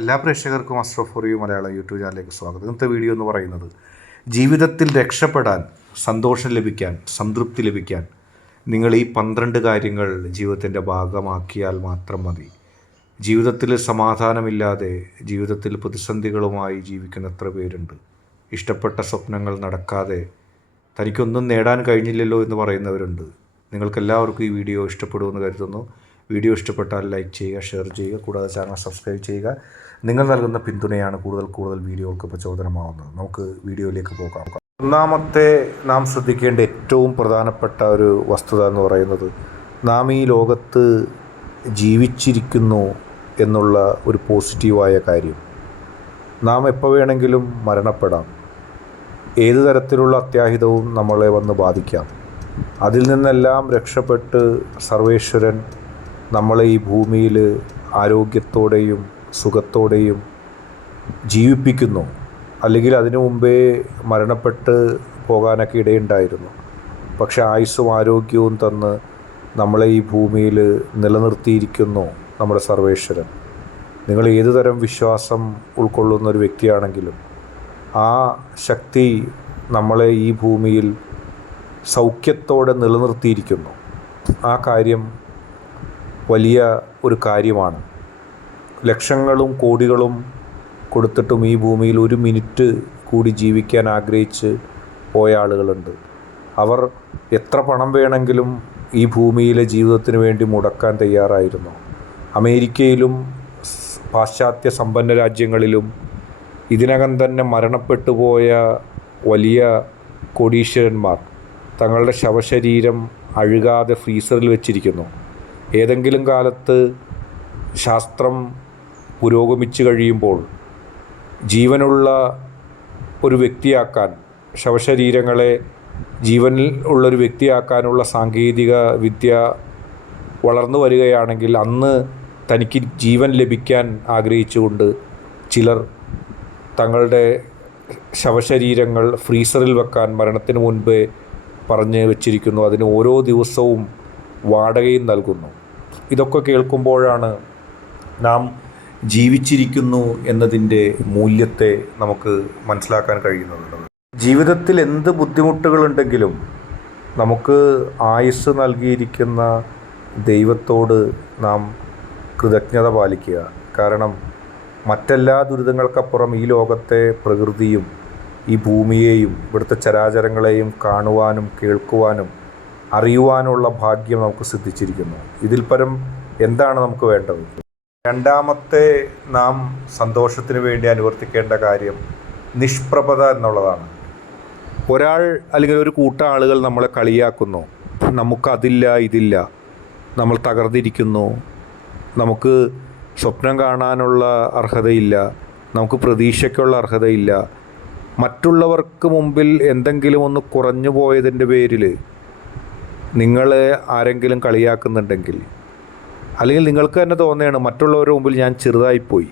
എല്ലാ പ്രേക്ഷകർക്കും Ashraf for you Malayalam YouTube ചാനലിലേക്ക് സ്വാഗതം. ഇന്നത്തെ വീഡിയോ എന്ന് പറയുന്നത് ജീവിതത്തിൽ രക്ഷപ്പെടാൻ, സന്തോഷം ലഭിക്കാൻ, സംതൃപ്തി ലഭിക്കാൻ നിങ്ങൾ ഈ 12 കാര്യങ്ങൾ ജീവിതത്തിൻ്റെ ഭാഗമാക്കിയാൽ മാത്രം മതി. ജീവിതത്തിൽ സമാധാനമില്ലാതെ, ജീവിതത്തിൽ പ്രതിസന്ധികളുമായി ജീവിക്കുന്ന എത്ര പേരുണ്ട്. ഇഷ്ടപ്പെട്ട സ്വപ്നങ്ങൾ നടക്കാതെ തനിക്കൊന്നും നേടാൻ കഴിഞ്ഞില്ലല്ലോ എന്ന് പറയുന്നവരുണ്ട്. നിങ്ങൾക്കെല്ലാവർക്കും ഈ വീഡിയോ ഇഷ്ടപ്പെടുമെന്ന് കരുതുന്നു. വീഡിയോ ഇഷ്ടപ്പെട്ടാൽ ലൈക്ക് ചെയ്യുക, ഷെയർ ചെയ്യുക, കൂടാതെ ചാനൽ സബ്സ്ക്രൈബ് ചെയ്യുക. നിങ്ങൾ നൽകുന്ന പിന്തുണയാണ് കൂടുതൽ വീഡിയോകൾക്ക് പ്രചോദനമാവുന്നത്. നമുക്ക് വീഡിയോയിലേക്ക് പോകാം. ഒന്നാമത്തെ നാം ശ്രദ്ധിക്കേണ്ട ഏറ്റവും പ്രധാനപ്പെട്ട ഒരു വസ്തുത എന്ന് പറയുന്നത്, നാം ഈ ലോകത്ത് ജീവിച്ചിരിക്കുന്നു എന്നുള്ള ഒരു പോസിറ്റീവായ കാര്യം. നാം എപ്പോൾ വേണമെങ്കിലും മരണപ്പെടാം. ഏത് തരത്തിലുള്ള അത്യാഹിതവും നമ്മളെ വന്ന് ബാധിക്കാം. അതിൽ നിന്നെല്ലാം രക്ഷപ്പെട്ട് സർവേശ്വരൻ നമ്മളെ ഈ ഭൂമിയിൽ ആരോഗ്യത്തോടെയും സുഖത്തോടെയും ജീവിപ്പിക്കുന്നു. അല്ലെങ്കിൽ അതിനു മുമ്പേ മരണപ്പെട്ട് പോകാനൊക്കെ ഇടയുണ്ടായിരുന്നു. പക്ഷേ ആയുസ്സും ആരോഗ്യവും തന്ന് നമ്മളെ ഈ ഭൂമിയിൽ നിലനിർത്തിയിരിക്കുന്നു നമ്മുടെ സർവേശ്വരൻ. നിങ്ങൾ ഏതു തരം വിശ്വാസം ഉൾക്കൊള്ളുന്ന ഒരു വ്യക്തിയാണെങ്കിലും ആ ശക്തി നമ്മളെ ഈ ഭൂമിയിൽ സൗഖ്യത്തോടെ നിലനിർത്തിയിരിക്കുന്നു. ആ കാര്യം വലിയ ഒരു കാര്യമാണ്. ലക്ഷങ്ങളും കോടികളും കൊടുത്തിട്ടും ഈ ഭൂമിയിൽ ഒരു മിനിറ്റ് കൂടി ജീവിക്കാൻ ആഗ്രഹിച്ച് പോയ ആളുകളുണ്ട്. അവർ എത്ര പണം വേണമെങ്കിലും ഈ ഭൂമിയിലെ ജീവിതത്തിന് വേണ്ടി മുടക്കാൻ തയ്യാറായിരുന്നു. അമേരിക്കയിലും പാശ്ചാത്യ സമ്പന്ന രാജ്യങ്ങളിലും ഇതിനകം തന്നെ മരണപ്പെട്ടു പോയ വലിയ കോടീശ്വരന്മാർ തങ്ങളുടെ ശവശരീരം അഴുകാതെ ഫ്രീസറിൽ വെച്ചിരിക്കുന്നു. ഏതെങ്കിലും കാലത്ത് ശാസ്ത്രം പുരോഗമിച്ചു കഴിയുമ്പോൾ ജീവനുള്ള ഒരു വ്യക്തിയാക്കാൻ, ശവശരീരങ്ങളെ ജീവനിൽ ഉള്ളൊരു വ്യക്തിയാക്കാനുള്ള സാങ്കേതിക വിദ്യ വളർന്നു വരികയാണെങ്കിൽ അന്ന് തനിക്ക് ജീവൻ ലഭിക്കാൻ ആഗ്രഹിച്ചുകൊണ്ട് ചിലർ തങ്ങളുടെ ശവശരീരങ്ങൾ ഫ്രീസറിൽ വെക്കാൻ മരണത്തിന് മുൻപേ പറഞ്ഞ് വെച്ചിരിക്കുന്നു. അതിന് ഓരോ ദിവസവും വാടകയും നൽകുന്നു. ഇതൊക്കെ കേൾക്കുമ്പോഴാണ് നാം ജീവിച്ചിരിക്കുന്നു എന്നതിൻ്റെ മൂല്യത്തെ നമുക്ക് മനസ്സിലാക്കാൻ കഴിയുന്നത്. ജീവിതത്തിൽ എന്ത് ബുദ്ധിമുട്ടുകളുണ്ടെങ്കിലും നമുക്ക് ആയുസ്സ് നൽകിയിരിക്കുന്ന ദൈവത്തോട് നാം കൃതജ്ഞത പാലിക്കുക. കാരണം മറ്റെല്ലാ ദുരിതങ്ങൾക്കപ്പുറം ഈ ലോകത്തെ പ്രകൃതിയും ഈ ഭൂമിയെയും ഇവിടുത്തെ ചരാചരങ്ങളെയും കാണുവാനും കേൾക്കുവാനും അറിയുവാനുള്ള ഭാഗ്യം നമുക്ക് സിദ്ധിച്ചിരിക്കുന്നു. ഇതിൽ പരം എന്താണ് നമുക്ക് വേണ്ടത്? രണ്ടാമത്തെ നാം സന്തോഷത്തിന് വേണ്ടി അനുവർത്തിക്കേണ്ട കാര്യം നിഷ്പ്രഭത എന്നുള്ളതാണ്. ഒരാൾ അല്ലെങ്കിൽ ഒരു കൂട്ടം ആളുകൾ നമ്മളെ കളിയാക്കുന്നു. നമുക്കതില്ല, ഇതില്ല, നമ്മൾ തകർന്നിരിക്കുന്നു, നമുക്ക് സ്വപ്നം കാണാനുള്ള അർഹതയില്ല, നമുക്ക് പ്രതീക്ഷയ്ക്കുള്ള അർഹതയില്ല. മറ്റുള്ളവർക്ക് മുമ്പിൽ എന്തെങ്കിലും ഒന്ന് കുറഞ്ഞു പോയതിൻ്റെ പേരിൽ നിങ്ങളെ ആരെങ്കിലും കളിയാക്കുന്നുണ്ടെങ്കിൽ, അല്ലെങ്കിൽ നിങ്ങൾക്ക് തന്നെ തോന്നുകയാണ് മറ്റുള്ളവരുടെ മുമ്പിൽ ഞാൻ ചെറുതായിപ്പോയി,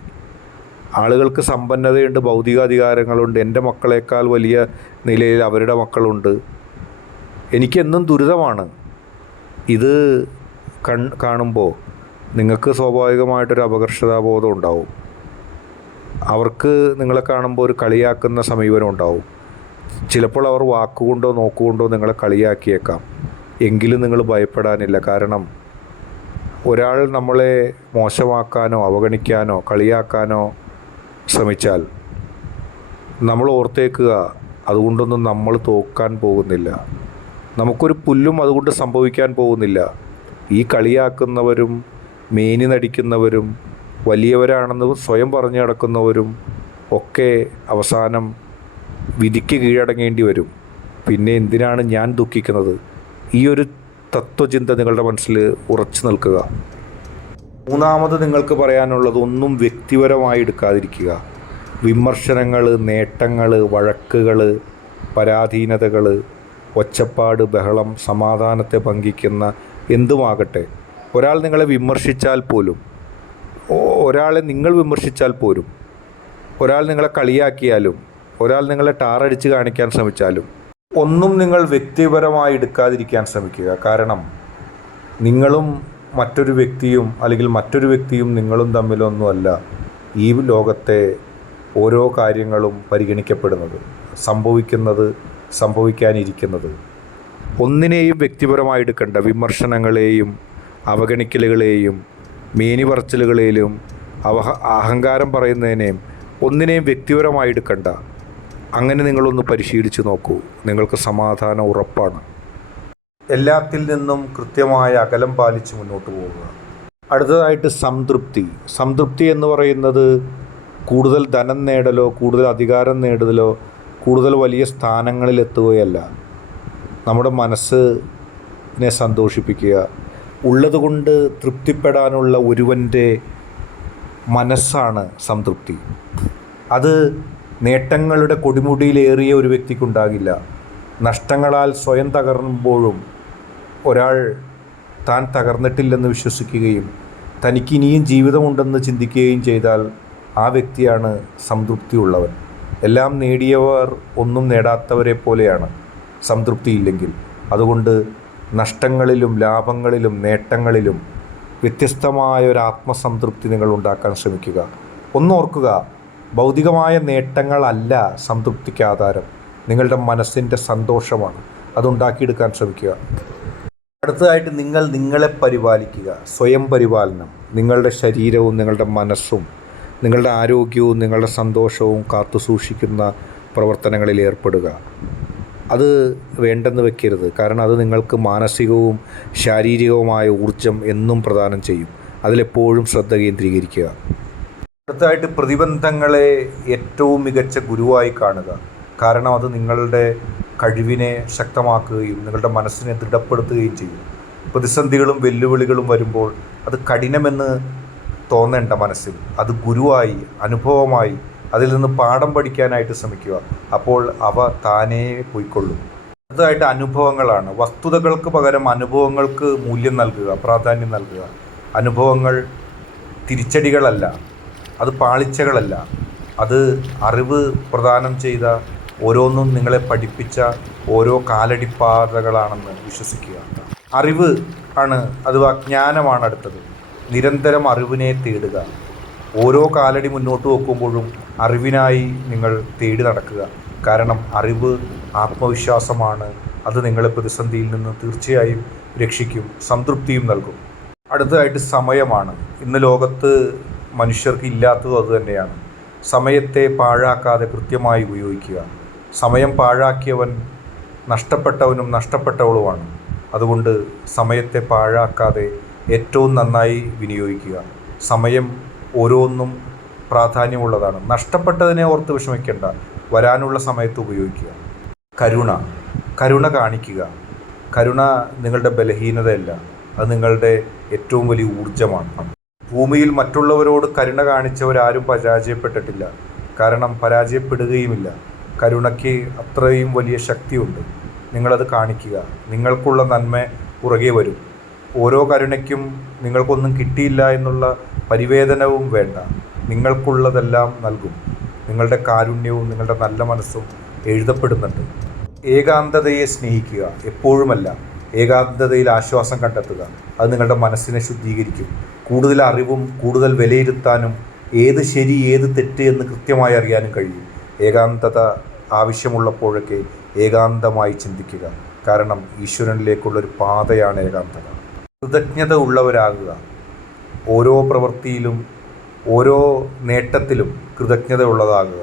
ആളുകൾക്ക് സമ്പന്നതയുണ്ട്, ഭൗതികാധികാരങ്ങളുണ്ട്, എൻ്റെ മക്കളെക്കാൾ വലിയ നിലയിൽ അവരുടെ മക്കളുണ്ട്, എനിക്കെന്നും ദുരിതമാണ്. ഇത് കാണുമ്പോൾ നിങ്ങൾക്ക് സ്വാഭാവികമായിട്ടൊരു അപകർഷതാബോധം ഉണ്ടാവും. അവർക്ക് നിങ്ങളെ കാണുമ്പോൾ ഒരു കളിയാക്കുന്ന സമീപനം ഉണ്ടാവും. ചിലപ്പോൾ അവർ വാക്കുകൊണ്ടോ നോക്കുകൊണ്ടോ നിങ്ങളെ കളിയാക്കിയേക്കാം. എങ്കിലും നിങ്ങൾ ഭയപ്പെടാനില്ല. കാരണം ഒരാൾ നമ്മളെ മോശമാക്കാനോ അവഗണിക്കാനോ കളിയാക്കാനോ ശ്രമിച്ചാൽ നമ്മൾ ഓർത്തേക്കുക, അതുകൊണ്ടൊന്നും നമ്മൾ തോക്കാൻ പോകുന്നില്ല. നമുക്കൊരു പുല്ലും അതുകൊണ്ട് സംഭവിക്കാൻ പോകുന്നില്ല. ഈ കളിയാക്കുന്നവരും മേനി നടിക്കുന്നവരും വലിയവരാണെന്ന് സ്വയം പറഞ്ഞു നടക്കുന്നവരും ഒക്കെ അവസാനം വിധിക്ക് കീഴടങ്ങേണ്ടി വരും. പിന്നെ എന്തിനാണ് ഞാൻ ദുഃഖിക്കുന്നത്? ഈ ഒരു തത്വചിന്ത നിങ്ങളുടെ മനസ്സിൽ ഉറച്ചു നിൽക്കുക. മൂന്നാമത് നിങ്ങൾക്ക് പറയാനുള്ളത്, ഒന്നും വ്യക്തിപരമായി എടുക്കാതിരിക്കുക. വിമർശനങ്ങൾ, നേട്ടങ്ങൾ, വഴക്കുകൾ, പരാധീനതകൾ, ഒച്ചപ്പാട്, ബഹളം, സമാധാനത്തെ ഭംഗിക്കുന്ന എന്തുമാകട്ടെ, ഒരാൾ നിങ്ങളെ വിമർശിച്ചാൽ പോലും, ഒരാളെ നിങ്ങൾ വിമർശിച്ചാൽ പോലും, ഒരാൾ നിങ്ങളെ കളിയാക്കിയാലും, ഒരാൾ നിങ്ങളെ ടാറടിച്ച് കാണിക്കാൻ ശ്രമിച്ചാലും ഒന്നും നിങ്ങൾ വ്യക്തിപരമായി എടുക്കാതിരിക്കാൻ ശ്രമിക്കുക. കാരണം നിങ്ങളും മറ്റൊരു വ്യക്തിയും അല്ലെങ്കിൽ മറ്റൊരു വ്യക്തിയും നിങ്ങളും തമ്മിലൊന്നുമല്ല ഈ ലോകത്തെ ഓരോ കാര്യങ്ങളും പരിഗണിക്കപ്പെടുന്നത്, സംഭവിക്കുന്നത്, സംഭവിക്കാനിരിക്കുന്നത്. ഒന്നിനെയും വ്യക്തിപരമായി എടുക്കേണ്ട. വിമർശനങ്ങളെയും അവഗണിക്കലുകളെയും മേനിപറച്ചിലുകളെയും അഹങ്കാരം പറയുന്നതിനെയും ഒന്നിനെയും വ്യക്തിപരമായി എടുക്കണ്ട. അങ്ങനെ നിങ്ങളൊന്ന് പരിശീലിച്ച് നോക്കൂ. നിങ്ങൾക്ക് സമാധാനം ഉറപ്പാണ്. എല്ലാത്തിൽ നിന്നും കൃത്യമായ അകലം പാലിച്ച് മുന്നോട്ട് പോവുക. അടുത്തതായിട്ട് സംതൃപ്തി. സംതൃപ്തി എന്ന് പറയുന്നത് കൂടുതൽ ധനം നേടലോ കൂടുതൽ അധികാരം നേടുതലോ കൂടുതൽ വലിയ സ്ഥാനങ്ങളിലെത്തുകയല്ല. നമ്മുടെ മനസ്സിനെ സന്തോഷിപ്പിക്കുക. ഉള്ളതുകൊണ്ട് തൃപ്തിപ്പെടാനുള്ള ഒരുവൻ്റെ മനസ്സാണ് സംതൃപ്തി. അത് നേട്ടങ്ങളുടെ കൊടുമുടിയിലേറിയ ഒരു വ്യക്തിക്കുണ്ടാകില്ല. നഷ്ടങ്ങളാൽ സ്വയം തകർന്നുമ്പോഴും ഒരാൾ താൻ തകർന്നിട്ടില്ലെന്ന് വിശ്വസിക്കുകയും തനിക്കിനിയും ജീവിതമുണ്ടെന്ന് ചിന്തിക്കുകയും ചെയ്താൽ ആ വ്യക്തിയാണ് സംതൃപ്തിയുള്ളവൻ. എല്ലാം നേടിയവർ ഒന്നും നേടാത്തവരെ പോലെയാണ് സംതൃപ്തിയില്ലെങ്കിൽ. അതുകൊണ്ട് നഷ്ടങ്ങളിലും ലാഭങ്ങളിലും നേട്ടങ്ങളിലും വ്യത്യസ്തമായ ഒരു ആത്മസംതൃപ്തി നിങ്ങൾ ഉണ്ടാക്കാൻ ശ്രമിക്കുക. ഒന്നോർക്കുക, ഭൗതികമായ നേട്ടങ്ങളല്ല സംതൃപ്തിക്ക് ആധാരം. നിങ്ങളുടെ മനസ്സിൻ്റെ സന്തോഷമാണ്. അതുണ്ടാക്കിയെടുക്കാൻ ശ്രമിക്കുക. അടുത്തതായിട്ട് നിങ്ങളെ പരിപാലിക്കുക. സ്വയം പരിപാലനം. നിങ്ങളുടെ ശരീരവും നിങ്ങളുടെ മനസ്സും നിങ്ങളുടെ ആരോഗ്യവും നിങ്ങളുടെ സന്തോഷവും കാത്തു സൂക്ഷിക്കുന്ന പ്രവർത്തനങ്ങളിൽ ഏർപ്പെടുക. അത് വേണ്ടെന്ന് വെക്കരുത്. കാരണം അത് നിങ്ങൾക്ക് മാനസികവും ശാരീരികവുമായ ഊർജം എന്നും പ്രദാനം ചെയ്യും. അതിലെപ്പോഴും ശ്രദ്ധ കേന്ദ്രീകരിക്കുക. അടുത്തതായിട്ട് പ്രതിബന്ധങ്ങളെ ഏറ്റവും മികച്ച ഗുരുവായി കാണുക. കാരണം അത് നിങ്ങളുടെ കഴിവിനെ ശക്തമാക്കുകയും നിങ്ങളുടെ മനസ്സിനെ ദൃഢപ്പെടുത്തുകയും ചെയ്യും. പ്രതിസന്ധികളും വെല്ലുവിളികളും വരുമ്പോൾ അത് കഠിനമെന്ന് തോന്നേണ്ട മനസ്സിൽ. അത് ഗുരുവായി, അനുഭവമായി അതിൽ നിന്ന് പാഠം പഠിക്കാനായിട്ട് ശ്രമിക്കുക. അപ്പോൾ അവ താനേ പോയിക്കൊള്ളും. അടുത്തതായിട്ട് അനുഭവങ്ങളാണ്. വസ്തുതകൾക്ക് പകരം അനുഭവങ്ങൾക്ക് മൂല്യം നൽകുക, പ്രാധാന്യം നൽകുക. അനുഭവങ്ങൾ തിരിച്ചടികളല്ല, അത് പാളിച്ചകളല്ല. അത് അറിവ് പ്രദാനം ചെയ്ത ഓരോന്നും നിങ്ങളെ പഠിപ്പിച്ച ഓരോ കാലടിപ്പാതകളാണെന്ന് വിശ്വസിക്കുക. അറിവ് ആണ്, അഥവാ ജ്ഞാനമാണ് അടുത്തത്. നിരന്തരം അറിവിനെ തേടുക. ഓരോ കാലടി മുന്നോട്ട് വെക്കുമ്പോഴും അറിവിനായി നിങ്ങൾ തേടി നടക്കുക. കാരണം അറിവ് ആത്മവിശ്വാസമാണ്. അത് നിങ്ങളെ പ്രതിസന്ധിയിൽ നിന്ന് തീർച്ചയായും രക്ഷിക്കും, സംതൃപ്തിയും നൽകും. അടുത്തതായിട്ട് സമയമാണ്. ഇന്ന് ലോകത്ത് മനുഷ്യർക്ക് ഇല്ലാത്തതും അതുതന്നെയാണ്. സമയത്തെ പാഴാക്കാതെ കൃത്യമായി ഉപയോഗിക്കുക. സമയം പാഴാക്കിയവൻ നഷ്ടപ്പെട്ടവനും നഷ്ടപ്പെട്ടവളുമാണ്. അതുകൊണ്ട് സമയത്തെ പാഴാക്കാതെ ഏറ്റവും നന്നായി വിനിയോഗിക്കുക. സമയം ഓരോന്നും പ്രാധാന്യമുള്ളതാണ്. നഷ്ടപ്പെട്ടതിനെ ഓർത്ത് വിഷമിക്കേണ്ട, വരാനുള്ള സമയത്ത് ഉപയോഗിക്കുക. കരുണ കാണിക്കുക. കരുണ നിങ്ങളുടെ ബലഹീനതയല്ല, അത് നിങ്ങളുടെ ഏറ്റവും വലിയ ഊർജമാണ്. ഭൂമിയിൽ മറ്റുള്ളവരോട് കരുണ കാണിച്ചവരാരും പരാജയപ്പെട്ടിട്ടില്ല. കാരണം പരാജയപ്പെടുകയുമില്ല. കരുണയ്ക്ക് അത്രയും വലിയ ശക്തിയുണ്ട്. നിങ്ങളത് കാണിക്കുക. നിങ്ങൾക്കുള്ള നന്മ പുറകെ വരും. ഓരോ കരുണയ്ക്കും നിങ്ങൾക്കൊന്നും കിട്ടിയില്ല എന്നുള്ള പരിവേദനവും വേണ്ട. നിങ്ങൾക്കുള്ളതെല്ലാം നൽകും. നിങ്ങളുടെ കാരുണ്യവും നിങ്ങളുടെ നല്ല മനസ്സും എഴുതപ്പെടുന്നുണ്ട്. ഏകാന്തതയെ സ്നേഹിക്കുക. എപ്പോഴുമല്ല, ഏകാന്തതയിൽ ആശ്വാസം കണ്ടെത്തുക. അത് നിങ്ങളുടെ മനസ്സിനെ ശുദ്ധീകരിക്കും. കൂടുതൽ അറിവും കൂടുതൽ വിലയിരുത്താനും ഏത് ശരി ഏത് തെറ്റ് എന്ന് കൃത്യമായി അറിയാനും കഴിയും. ഏകാന്തത ആവശ്യമുള്ളപ്പോഴൊക്കെ ഏകാന്തമായി ചിന്തിക്കുക. കാരണം ഈശ്വരനിലേക്കുള്ളൊരു പാതയാണ് ഏകാന്തത. കൃതജ്ഞത ഉള്ളവരാകുക. ഓരോ പ്രവൃത്തിയിലും ഓരോ നേട്ടത്തിലും കൃതജ്ഞത ഉള്ളതാകുക.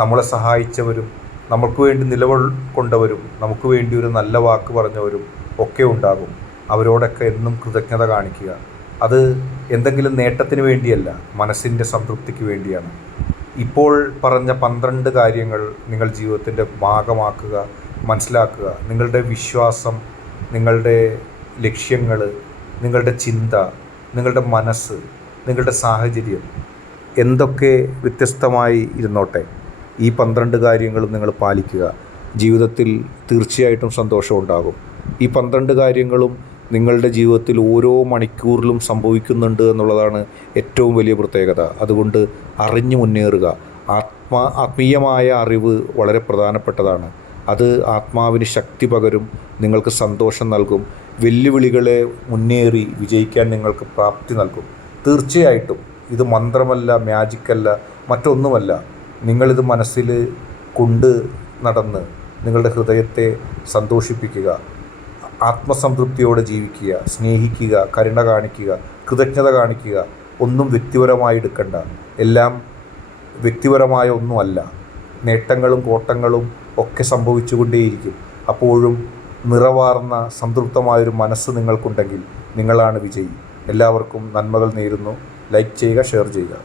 നമ്മളെ സഹായിച്ചവരും നമുക്ക് വേണ്ടി നിലകൊണ്ടവരും നമുക്ക് വേണ്ടി ഒരു നല്ല വാക്ക് പറഞ്ഞവരും ഒക്കെ ഉണ്ടാകും. അവരോടൊക്കെ എന്നും കൃതജ്ഞത കാണിക്കുക. അത് എന്തെങ്കിലും നേട്ടത്തിന് വേണ്ടിയല്ല, മനസ്സിൻ്റെ സംതൃപ്തിക്ക് വേണ്ടിയാണ്. ഇപ്പോൾ പറഞ്ഞ 12 കാര്യങ്ങൾ നിങ്ങൾ ജീവിതത്തിൻ്റെ ഭാഗമാക്കുക, മനസ്സിലാക്കുക. നിങ്ങളുടെ വിശ്വാസം, നിങ്ങളുടെ ലക്ഷ്യങ്ങൾ, നിങ്ങളുടെ ചിന്ത, നിങ്ങളുടെ മനസ്സ്, നിങ്ങളുടെ സാഹചര്യം എന്തൊക്കെ വ്യത്യസ്തമായി ഇരുന്നോട്ടെ, ഈ 12 കാര്യങ്ങളും നിങ്ങൾ പാലിക്കുക. ജീവിതത്തിൽ തീർച്ചയായിട്ടും സന്തോഷമുണ്ടാകും. ഈ 12 കാര്യങ്ങളും നിങ്ങളുടെ ജീവിതത്തിൽ ഓരോ മണിക്കൂറിലും സംഭവിക്കുന്നുണ്ട് എന്നുള്ളതാണ് ഏറ്റവും വലിയ പ്രത്യേകത. അതുകൊണ്ട് അറിഞ്ഞു മുന്നേറുക. ആത്മീയമായ അറിവ് വളരെ പ്രധാനപ്പെട്ടതാണ്. അത് ആത്മാവിന് ശക്തി പകരും, നിങ്ങൾക്ക് സന്തോഷം നൽകും, വെല്ലുവിളികളെ മുന്നേറി വിജയിക്കാൻ നിങ്ങൾക്ക് പ്രാപ്തി നൽകും. തീർച്ചയായിട്ടും ഇത് മന്ത്രമല്ല, മാജിക്കല്ല, മറ്റൊന്നുമല്ല. നിങ്ങളിത് മനസ്സിൽ കൊണ്ട് നടന്ന് നിങ്ങളുടെ ഹൃദയത്തെ സന്തോഷിപ്പിക്കുക, ആത്മസംതൃപ്തിയോടെ ജീവിക്കുക, സ്നേഹിക്കുക, കരുണ കാണിക്കുക, കൃതജ്ഞത കാണിക്കുക. ഒന്നും വ്യക്തിപരമായി എടുക്കണ്ട. എല്ലാം വ്യക്തിപരമായ ഒന്നുമല്ല. നേട്ടങ്ങളും കോട്ടങ്ങളും ഒക്കെ സംഭവിച്ചുകൊണ്ടേയിരിക്കും. അപ്പോഴും നിറവാർന്ന സംതൃപ്തമായൊരു മനസ്സ് നിങ്ങൾക്കുണ്ടെങ്കിൽ നിങ്ങളാണ് വിജയി. എല്ലാവർക്കും നന്മകൾ നേരുന്നു. ലൈക്ക് ചെയ്യുക, ഷെയർ ചെയ്യുക.